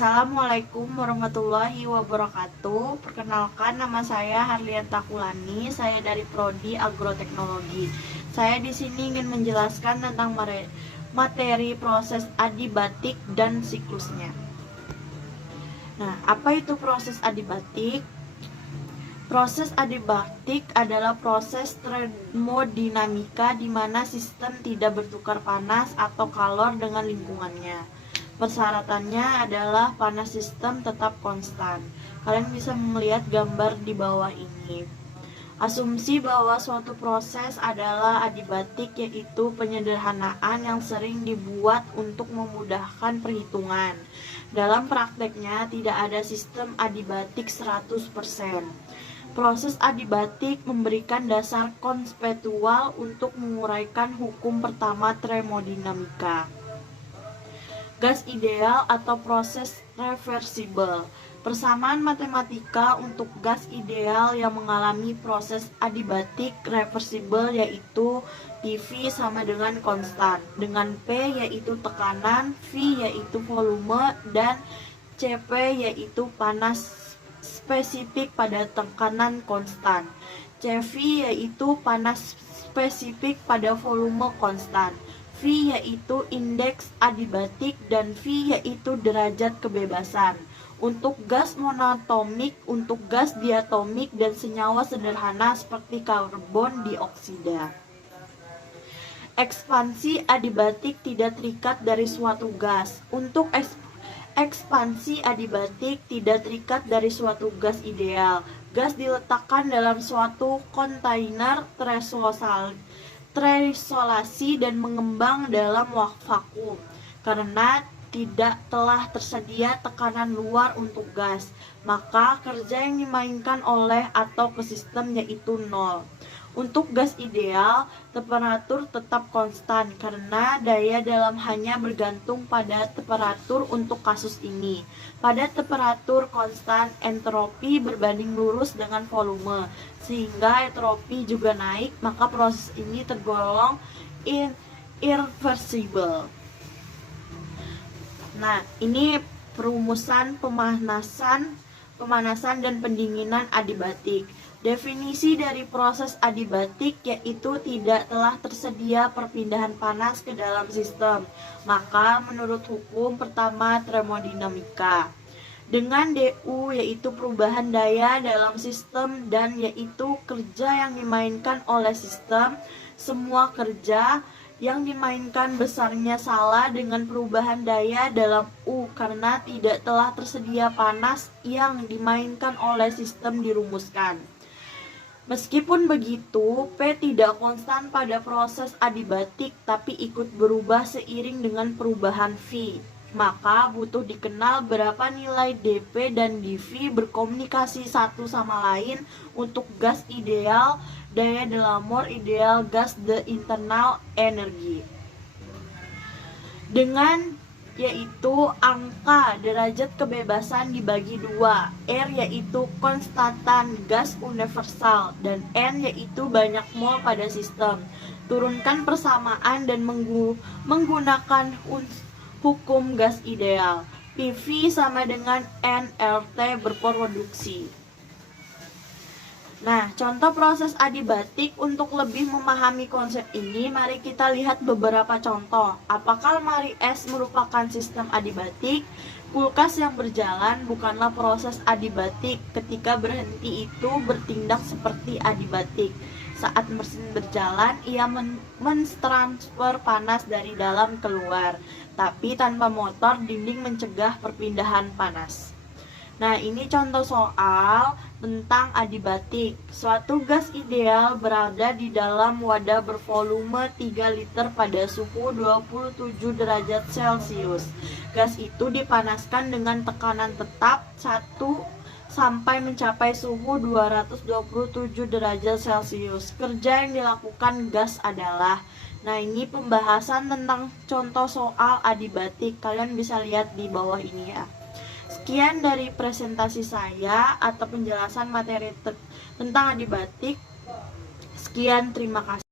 Assalamualaikum warahmatullahi wabarakatuh. Perkenalkan, nama saya Harlian Takulani. Saya dari Prodi Agroteknologi. Saya di sini ingin menjelaskan tentang materi proses adiabatik dan siklusnya. Nah, apa itu proses adiabatik? Proses adiabatik adalah proses termodinamika di mana sistem tidak bertukar panas atau kalor dengan lingkungannya. Persyaratannya adalah panas sistem tetap konstan. Kalian bisa melihat gambar di bawah ini. Asumsi bahwa suatu proses adalah adiabatik yaitu penyederhanaan yang sering dibuat untuk memudahkan perhitungan. Dalam prakteknya tidak ada sistem adiabatik 100%. Proses adiabatik memberikan dasar konseptual untuk menguraikan hukum pertama termodinamika. Gas ideal atau proses reversibel. Persamaan matematika untuk gas ideal yang mengalami proses adiabatik reversibel yaitu PV sama dengan konstan, dengan P yaitu tekanan, V yaitu volume, dan Cp yaitu panas spesifik pada tekanan konstan. Cv yaitu panas spesifik pada volume konstan. V yaitu indeks adiabatik dan V yaitu derajat kebebasan. Untuk gas monoatomik, untuk gas diatomik dan senyawa sederhana seperti karbon dioksida. Ekspansi adiabatik tidak terikat dari suatu gas. Untuk ekspansi adiabatik tidak terikat dari suatu gas ideal. Gas diletakkan dalam suatu kontainer terisolasi dan mengembang dalam vakum karena tidak telah tersedia tekanan luar untuk gas, maka kerja yang dimainkan oleh atau ke sistem yaitu nol. Untuk gas ideal, temperatur tetap konstan karena daya dalam hanya bergantung pada temperatur untuk kasus ini. Pada temperatur konstan, entropi berbanding lurus dengan volume, sehingga entropi juga naik, maka proses ini tergolong irreversible. Nah, ini perumusan pemanasan dan pendinginan adiabatik. Definisi dari proses adiabatik yaitu tidak telah tersedia perpindahan panas ke dalam sistem, maka menurut hukum pertama termodinamika. Dengan DU yaitu perubahan daya dalam sistem dan yaitu kerja yang dimainkan oleh sistem, semua kerja yang dimainkan besarnya salah dengan perubahan daya dalam U karena tidak telah tersedia panas yang dimainkan oleh sistem dirumuskan. Meskipun begitu, P tidak konstan pada proses adiabatik tapi ikut berubah seiring dengan perubahan V. Maka butuh dikenal berapa nilai dP dan dV berkomunikasi satu sama lain untuk gas ideal, daya Delamore ideal, gas the internal energy. Dengan yaitu angka derajat kebebasan dibagi dua, R yaitu konstantan gas universal dan N yaitu banyak mol pada sistem. Turunkan persamaan dan menggunakan hukum gas ideal. PV sama dengan nRT berproduksi. Nah, contoh proses adiabatik. Untuk lebih memahami konsep ini, mari kita lihat beberapa contoh. Apakah lemari es merupakan sistem adiabatik? Kulkas yang berjalan bukanlah proses adiabatik. Ketika berhenti itu bertindak seperti adiabatik. Saat mesin berjalan, ia mentransfer panas dari dalam keluar. Tapi tanpa motor, dinding mencegah perpindahan panas. Nah, ini contoh soal tentang adiabatik. Suatu gas ideal berada di dalam wadah bervolume 3 liter pada suhu 27 derajat Celcius. Gas itu dipanaskan dengan tekanan tetap 1 sampai mencapai suhu 227 derajat Celcius. Kerja yang dilakukan gas adalah, nah ini pembahasan tentang contoh soal adiabatik. Kalian bisa lihat di bawah ini ya. Sekian dari presentasi saya atau penjelasan materi tentang adiabatik. Sekian, terima kasih.